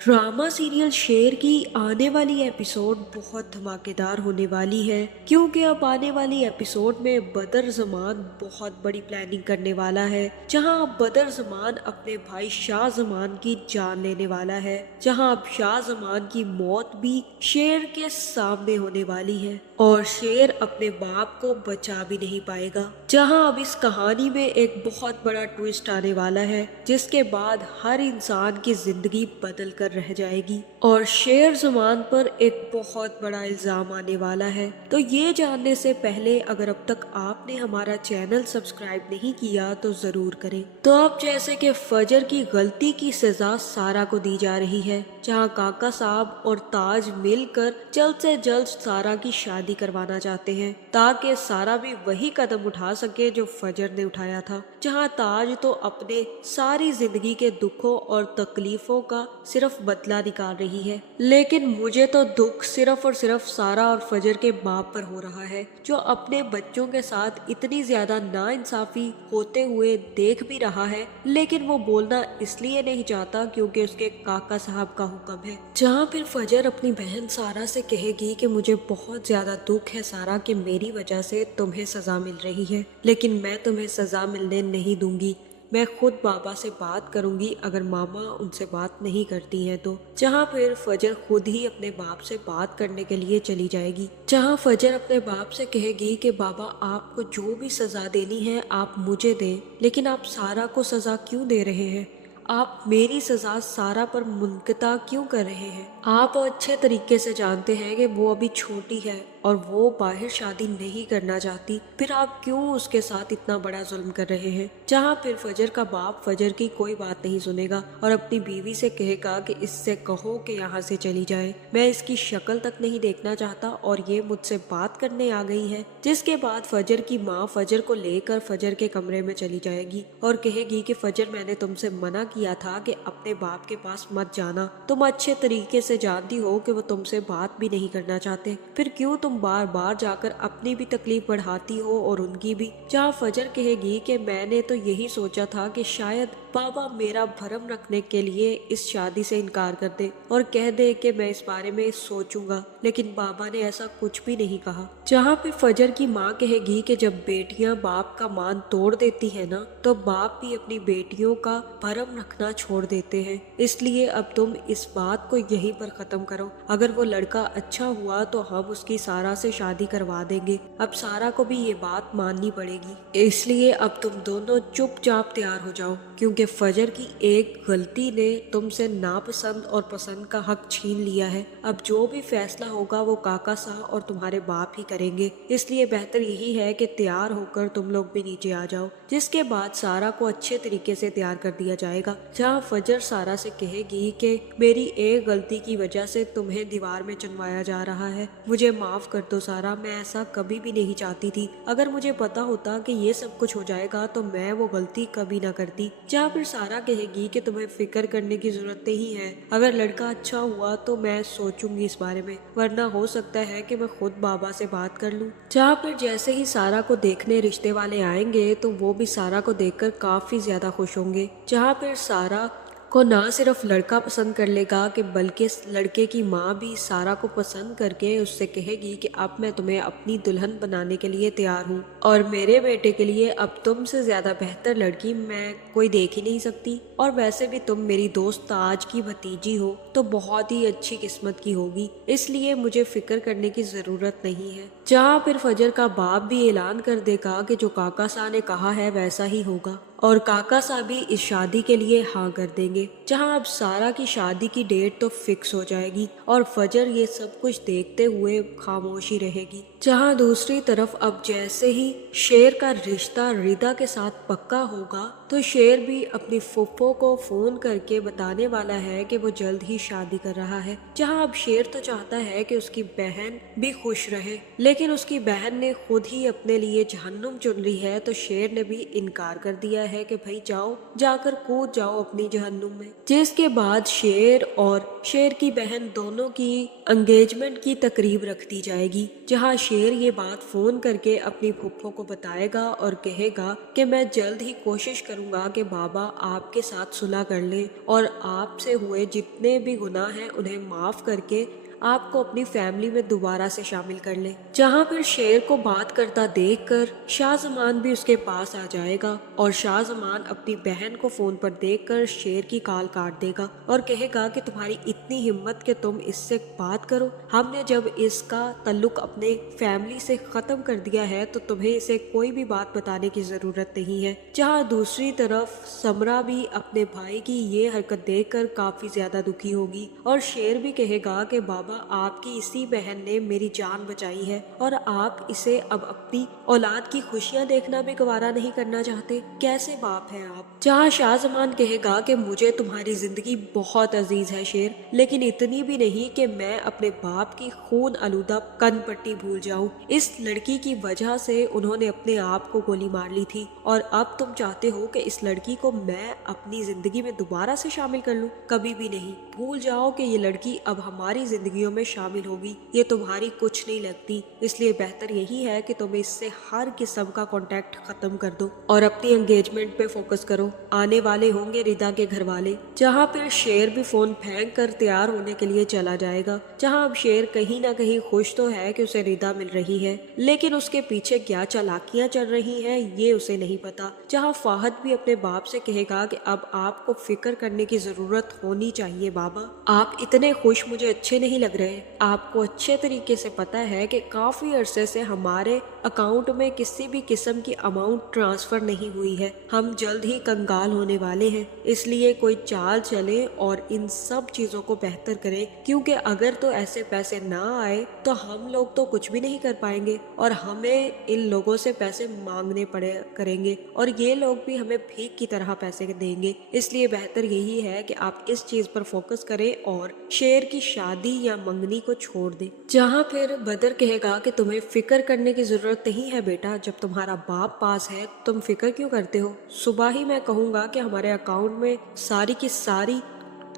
Drama serial शेर की आने वाली एपिसोड बहुत धमाकेदार होने वाली है, क्योंकि अब आने वाली एपिसोड में बदर जमान बहुत बड़ी प्लानिंग करने वाला है। जहां अब बदर जमान अपने भाई शाह जमान की जान लेने वाला है, जहां अब शाह जमान की मौत भी शेर के सामने होने वाली है और शेर अपने बाप को बचा भी नहीं पाएगा। जहां अब इस कहानी में एक बहुत बड़ा ट्विस्ट आने वाला है, जिसके बाद हर इंसान की जिंदगी बदल कर रह जाएगी और शेर जुबान पर एक बहुत बड़ा इल्जाम आने वाला है। तो ये जानने से पहले अगर अब तक आपने हमारा चैनल सब्सक्राइब नहीं किया तो जरूर करें। तो अब जैसे कि फजर की गलती की सजा सारा को दी जा रही है, जहां काका साहब और ताज मिलकर जल्द से जल्द सारा की शादी करवाना चाहते हैं, ताकि सारा भी वही कदम उठा सके जो फजर ने उठाया था। जहां ताज तो अपने सारी जिंदगी के दुखों और तकलीफों का सिर्फ बदला निकाल रही है, लेकिन मुझे तो दुख सिर्फ और सिर्फ सारा और फजर के बाप पर हो रहा है, जो अपने बच्चों के साथ इतनी ज्यादा नाइंसाफी होते हुए देख भी रहा है, लेकिन वो बोलना इसलिए नहीं चाहता क्योंकि उसके काका साहब का हुक्म है। जहाँ फिर फजर अपनी बहन सारा से कहेगी कि मुझे बहुत ज्यादा दुख है सारा, कि मेरी वजह से तुम्हें सजा मिल रही है, लेकिन मैं तुम्हें सजा मिलने नहीं दूंगी। मैं खुद बाबा से बात करूंगी अगर मामा उनसे बात नहीं करती हैं तो। जहाँ फिर फजर खुद ही अपने बाप से बात करने के लिए चली जाएगी, जहाँ फजर अपने बाप से कहेगी कि बाबा आपको जो भी सजा देनी है आप मुझे दें, लेकिन आप सारा को सजा क्यों दे रहे हैं? आप मेरी सजा सारा पर मुनक़ता क्यों कर रहे हैं? आप अच्छे तरीके से जानते हैं कि वो अभी छोटी है और वो बाहर शादी नहीं करना चाहती, फिर आप क्यों उसके साथ इतना बड़ा जुल्म कर रहे हैं? जहाँ फिर फजर का बाप फजर की कोई बात नहीं सुनेगा और अपनी बीवी से कहेगा कि इससे कहो कि यहाँ से चली जाए, मैं इसकी शक्ल तक नहीं देखना चाहता और ये मुझसे बात करने आ गई है। जिसके बाद फजर की माँ फजर को लेकर फजर के कमरे में चली जाएगी और कहेगी कि फजर मैंने तुमसे मना किया था कि अपने बाप के पास मत जाना, तुम अच्छे तरीके से जानती हो कि वो तुमसे बात भी नहीं करना चाहते, फिर क्यों तुम बार बार जाकर अपनी भी तकलीफ बढ़ाती हो और उनकी भी। जहाँ फजर कहेगी कि मैंने तो यही सोचा था कि शायद बाबा मेरा भरम रखने के लिए इस शादी से इनकार कर दे और कह दे कि मैं इस बारे में सोचूंगा, लेकिन बाबा ने ऐसा कुछ भी नहीं कहा। जहाँ पे फजर की माँ कहेगी कि जब बेटियां बाप का मान तोड़ देती है ना, तो बाप भी अपनी बेटियों का भरम रखना छोड़ देते हैं, इसलिए अब तुम इस बात को यहीं पर खत्म करो। अगर वो लड़का अच्छा हुआ तो हम उसकी सारा से शादी करवा देंगे। अब सारा को भी ये बात माननी पड़ेगी, इसलिए अब तुम दोनों चुपचाप तैयार हो जाओ, क्योंकि फजर की एक गलती ने तुमसे नापसंद और पसंद का हक छीन लिया है। अब जो भी फैसला होगा वो काका साहब और तुम्हारे बाप ही करेंगे, इसलिए बेहतर यही है कि तैयार होकर तुम लोग भी नीचे आ जाओ। जिसके बाद सारा को अच्छे तरीके से तैयार कर दिया जाएगा, जहाँ फजर सारा से कहेगी कि मेरी एक गलती की वजह से तुम्हें दीवार में चुनवाया जा रहा है, मुझे माफ कर दो सारा, मैं ऐसा कभी भी नहीं चाहती थी। अगर मुझे पता होता कि ये सब कुछ हो जाएगा तो मैं वो गलती कभी ना करती। जहाँ फिर सारा कहेगी कि तुम्हें फिक्र करने की जरूरत नहीं है, अगर लड़का अच्छा हुआ तो मैं सोचूंगी इस बारे में, वरना हो सकता है कि मैं खुद बाबा से बात कर लूँ। जहाँ फिर जैसे ही सारा को देखने रिश्ते वाले आएंगे तो वो भी सारा को देखकर काफी ज्यादा खुश होंगे। जहाँ फिर सारा को ना सिर्फ लड़का पसंद कर लेगा कि बल्कि लड़के की माँ भी सारा को पसंद करके उससे कहेगी कि अब मैं तुम्हें अपनी दुल्हन बनाने के लिए तैयार हूँ और मेरे बेटे के लिए अब तुमसे ज्यादा बेहतर लड़की मैं कोई देख ही नहीं सकती, और वैसे भी तुम मेरी दोस्त ताज की भतीजी हो तो बहुत ही अच्छी किस्मत की होगी, इसलिए मुझे फिक्र करने की जरूरत नहीं है। जहाँ फिर फजर का बाप भी ऐलान कर देगा कि जो काका साहब ने कहा है वैसा ही होगा और काका साहब भी इस शादी के लिए हाँ कर देंगे। जहां अब सारा की शादी की डेट तो फिक्स हो जाएगी और फजर ये सब कुछ देखते हुए खामोशी रहेगी। जहां दूसरी तरफ अब जैसे ही शेर का रिश्ता रिदा के साथ पक्का होगा तो शेर भी अपनी फुफ्फो को फोन करके बताने वाला है कि वो जल्द ही शादी कर रहा है। जहां अब शेर तो चाहता है कि उसकी बहन भी खुश रहे, लेकिन उसकी बहन ने खुद ही अपने लिए जहन्नुम चुन ली है, तो शेर ने भी इनकार कर दिया है कि भाई जाओ, जाकर कूद जाओ अपनी जहन्नुम में। जिसके बाद शेर और शेर की बहन दोनों की एंगेजमेंट की तकरीब रख दी जाएगी, जहां शेर ये बात फोन करके अपनी फूफो को बताएगा और कहेगा कि मैं जल्द ही कोशिश करूंगा कि बाबा आपके साथ सुलह कर लें और आपसे हुए जितने भी गुनाह हैं उन्हें माफ करके आपको अपनी फैमिली में दोबारा से शामिल कर ले। जहाँ फिर शेर को बात करता देखकर शाहजमान भी उसके पास आ जाएगा और शाहजमान अपनी बहन को फोन पर देखकर शेर की कॉल काट देगा और कहेगा कि तुम्हारी इतनी हिम्मत कि तुम इससे बात करो, हमने जब इसका ताल्लुक अपने फैमिली से खत्म कर दिया है तो तुम्हें इसे कोई भी बात बताने की जरूरत नहीं है। जहाँ दूसरी तरफ समरा भी अपने भाई की ये हरकत देखकर काफी ज्यादा दुखी होगी और शेर भी कहेगा कि बाबा आपकी इसी बहन ने मेरी जान बचाई है और आप इसे अब अपनी औलाद की खुशियां देखना भी गवारा नहीं करना चाहते, कैसे बाप है आप। जहाँ शाहजमान कहेगा कि मुझे तुम्हारी जिंदगी बहुत अजीज है शेर, लेकिन इतनी भी नहीं कि मैं अपने बाप की खून आलूदा कनपट्टी भूल जाऊं। इस लड़की की वजह से उन्होंने अपने आप को गोली मार ली थी और अब तुम चाहते हो कि इस लड़की को मैं अपनी जिंदगी में दोबारा से शामिल कर लूं। कभी भी नहीं, भूल जाओ कि ये लड़की अब हमारी जिंदगी में शामिल होगी, ये तुम्हारी कुछ नहीं लगती, इसलिए बेहतर यही है कि तुम इससे हर किस्म का कांटेक्ट खत्म कर दो और अपनी एंगेजमेंट पे फोकस करो। आने वाले होंगे रिदा के घर वाले। जहाँ फिर शेर भी फोन फेंक कर तैयार होने के लिए चला जाएगा। जहाँ अब शेर कहीं ना कहीं खुश तो है कि उसे रिदा मिल रही है, लेकिन उसके पीछे क्या चालाकियां चल रही हैं ये उसे नहीं पता। जहाँ फाहद भी अपने बाप से कहेगा कि अब आपको फिक्र करने की जरूरत होनी चाहिए बाबा, आप इतने खुश मुझे अच्छे नहीं लग रहे। आपको अच्छे तरीके से पता है कि काफी अरसे से हमारे अकाउंट में किसी भी किस्म की अमाउंट ट्रांसफर नहीं हुई है, हम जल्द ही कंगाल होने वाले हैं, इसलिए कोई चाल चले और इन सब चीजों को बेहतर करें, क्योंकि अगर तो ऐसे पैसे ना आए तो हम लोग तो कुछ भी नहीं कर पाएंगे और हमें इन लोगों से पैसे मांगने पड़े करेंगे और ये लोग भी हमें भीख की तरह पैसे देंगे। इसलिए बेहतर यही है कि आप इस चीज पर फोकस करें और शेर की शादी या मंगनी को छोड़ दे। जहाँ फिर बदर कहेगा कि तुम्हें फिक्र करने की जरूरत नहीं है बेटा, जब तुम्हारा बाप पास है तुम फिक्र क्यों करते हो। सुबह ही मैं कहूँगा कि हमारे अकाउंट में सारी की सारी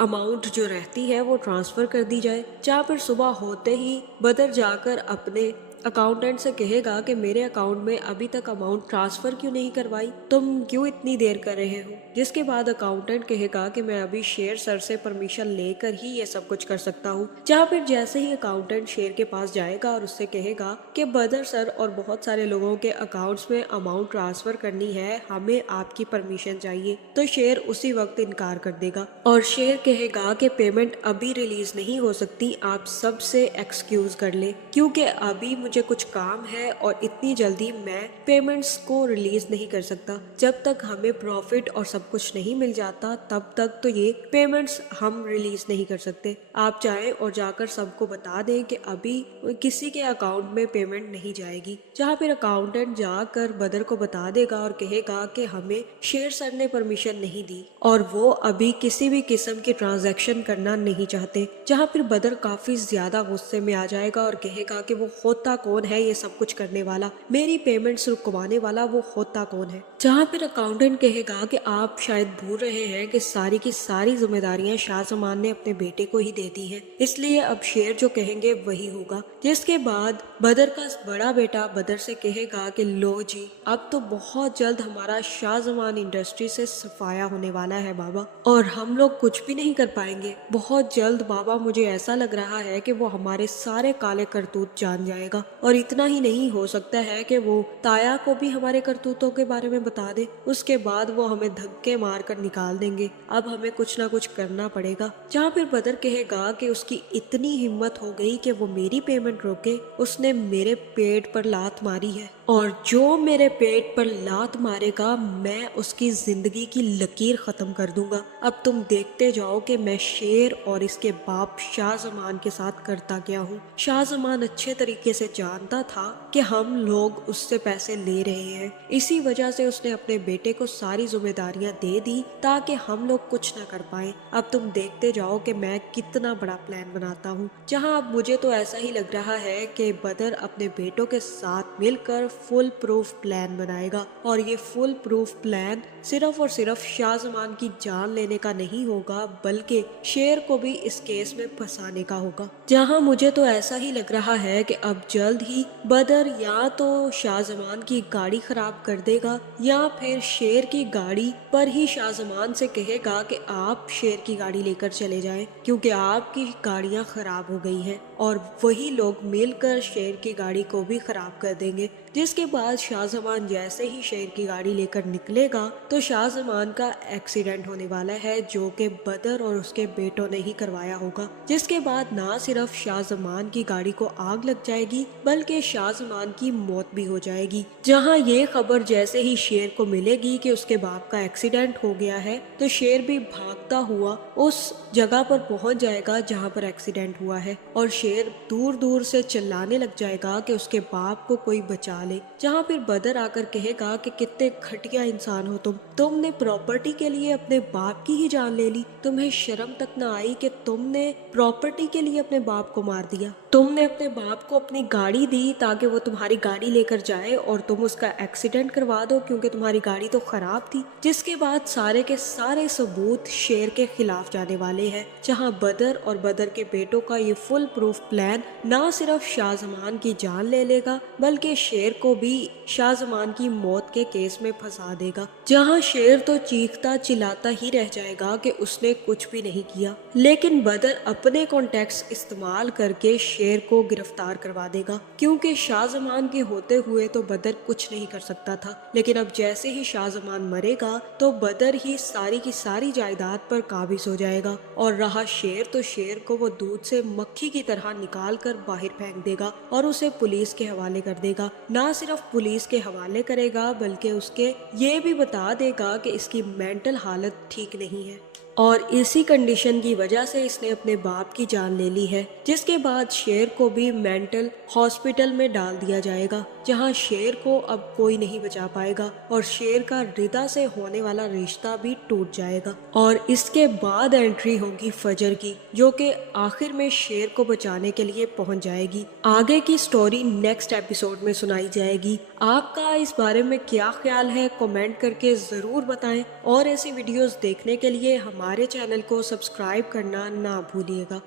अमाउंट जो रहती है वो ट्रांसफर कर दी जाए। जहाँ फिर सुबह होते ही बदर जाकर अपने अकाउंटेंट से कहेगा कि मेरे अकाउंट में अभी तक अमाउंट ट्रांसफर क्यों नहीं करवाई, तुम क्यों इतनी देर कर रहे हो। जिसके बाद अकाउंटेंट कहेगा कि मैं अभी शेर सर से परमिशन लेकर ही ये सब कुछ कर सकता हूँ। जहाँ फिर जैसे ही अकाउंटेंट शेर के पास जाएगा और उससे कहेगा कि बदर सर और बहुत सारे लोगों के अकाउंट्स में अमाउंट ट्रांसफर करनी है, हमें आपकी परमिशन चाहिए, तो शेर उसी वक्त इनकार कर देगा और शेर कहेगा कि पेमेंट अभी रिलीज नहीं हो सकती, आप सबसे एक्सक्यूज कर ले, क्योंकि अभी मुझे कुछ काम है और इतनी जल्दी मैं पेमेंट्स को रिलीज नहीं कर सकता। जब तक हमें प्रॉफिट और सब कुछ नहीं मिल जाता तब तक तो ये पेमेंट्स हम रिलीज नहीं कर सकते। आप जाएं और जाकर सबको बता दें कि अभी किसी के अकाउंट में पेमेंट नहीं जाएगी। जहाँ फिर अकाउंटेंट जाकर बदर को बता देगा और कहेगा कि हमें शेर सर ने परमिशन नहीं दी और वो अभी किसी भी किस्म की ट्रांजैक्शन करना नहीं चाहते। जहाँ फिर बदर काफी ज्यादा गुस्से में आ जाएगा और कहेगा कि वो होता कौन है ये सब कुछ करने वाला, मेरी पेमेंट्स रुकवाने वाला वो होता कौन है। जहाँ फिर अकाउंटेंट कहेगा कि आप शायद भूल रहे हैं कि सारी की सारी जिम्मेदारियां शाहजमान ने अपने बेटे को ही दे दी हैं, इसलिए अब शेर जो कहेंगे वही होगा। जिसके बाद बदर का बड़ा बेटा बदर से कहेगा कि लो जी, अब तो बहुत जल्द हमारा शाहजमान इंडस्ट्री से सफाया होने वाला है बाबा, और हम लोग कुछ भी नहीं कर पाएंगे। बहुत जल्द बाबा मुझे ऐसा लग रहा है कि वो हमारे सारे काले करतूत जान जाएगा, और इतना ही नहीं, हो सकता है कि वो ताया को भी हमारे करतूतों के बारे में बता दे। उसके बाद वो हमें धक्के मार कर निकाल देंगे। अब हमें कुछ ना कुछ करना पड़ेगा। जहाँ फिर बदर कहेगा कि उसकी इतनी हिम्मत हो गई कि वो मेरी पेमेंट रोके, उसने मेरे पेट पर लात मारी है, और जो मेरे पेट पर लात मारेगा मैं उसकी जिंदगी की लकीर खत्म कर दूंगा। अब तुम देखते जाओ कि मैं शेर और इसके बाप शाहजमान के साथ करता क्या हूँ। शाहजमान अच्छे तरीके से जानता था कि हम लोग उससे पैसे ले रहे हैं, इसी वजह से उसने अपने बेटे को सारी जिम्मेदारियां दे दी ताकि हम लोग कुछ ना कर पाए। अब तुम देखते जाओ कि मैं कितना बड़ा प्लान बनाता हूँ। जहाँ अब मुझे तो ऐसा ही लग रहा है कि बदर अपने बेटों के साथ मिलकर फुल प्रूफ प्लान बनाएगा और ये फुल प्रूफ प्लान सिर्फ और सिर्फ शाहजमान की जान लेने का नहीं होगा बल्कि शेर को भी इस केस में फंसाने का होगा। जहां मुझे तो ऐसा ही लग रहा है कि अब जल्द ही बदर या तो शाहजमान की गाड़ी खराब कर देगा या फिर शेर की गाड़ी पर ही शाहजमान से कहेगा कि आप शेर की गाड़ी लेकर चले जाएं क्योंकि आपकी गाड़ियां खराब हो गई हैं, और वही लोग मिलकर शेर की गाड़ी को भी खराब कर देंगे। जिसके बाद शाहजमान जैसे ही शेर की गाड़ी लेकर निकलेगा तो शाहजमान का एक्सीडेंट होने वाला है जो कि बदर और उसके बेटों ने ही करवाया होगा। जिसके बाद ना सिर्फ शाहजमान की गाड़ी को आग लग जाएगी बल्कि शाहजमान की मौत भी हो जाएगी। जहां ये खबर जैसे ही शेर को मिलेगी कि उसके बाप का एक्सीडेंट हो गया है तो शेर भी भागता हुआ उस जगह पर पहुंच जाएगा जहां पर एक्सीडेंट हुआ है और शेर दूर दूर से चिल्लाने लग जाएगा कि उसके बाप को कोई बचा ले। जहां फिर बदर आकर कहेगा कि कितने घटिया इंसान हो तुमने प्रॉपर्टी के लिए अपने बाप की ही जान ले ली। तुम्हें शर्म तक न आई कि तुमने प्रॉपर्टी के लिए अपने बाप को मार दिया। तुमने अपने बाप को अपनी गाड़ी दी ताकि वो तुम्हारी गाड़ी लेकर जाए और तुम उसका एक्सीडेंट करवा दो क्योंकि तुम्हारी गाड़ी तो खराब थी। जिसके बाद सारे के सारे सबूत शेर के खिलाफ जाने वाले हैं। जहां बदर और बदर के बेटों का ये फुल प्रूफ प्लान ना सिर्फ शाहजमान की जान ले लेगा बल्कि शेर को भी शाहजमान की मौत के केस में फंसा देगा। जहां शेर तो चीखता चिल्लाता ही रह जाएगा कि उसने कुछ भी नहीं किया, लेकिन बदर अपने कॉन्टेक्ट्स इस्तेमाल करके शेर को गिरफ्तार करवा देगा क्योंकि शाहजमान के होते हुए तो बदर कुछ नहीं कर सकता था। लेकिन अब जैसे ही शाहजमान मरेगा तो बदर ही सारी की सारी जायदाद पर काबिज हो जाएगा और रहा शेर तो शेर को वो दूध से मक्खी की तरह निकाल कर बाहर फेंक देगा और उसे पुलिस के हवाले कर देगा। ना सिर्फ पुलिस के हवाले करेगा बल्कि उसके ये भी बता देगा कि इसकी मेंटल हालत ठीक नहीं है और इसी कंडीशन की वजह से इसने अपने बाप की जान ले ली है। जिसके बाद शेर को भी मेंटल हॉस्पिटल में डाल दिया जाएगा जहां शेर को अब कोई नहीं बचा पाएगा और शेर का रिदा से होने वाला रिश्ता भी टूट जाएगा। और इसके बाद एंट्री होगी फजर की जो कि आखिर में शेर को बचाने के लिए पहुंच जाएगी। आगे की स्टोरी नेक्स्ट एपिसोड में सुनाई जाएगी। आपका इस बारे में क्या ख्याल है कमेंट करके जरूर बताएं और ऐसी वीडियोस देखने के लिए हमारे चैनल को सब्सक्राइब करना ना भूलिएगा।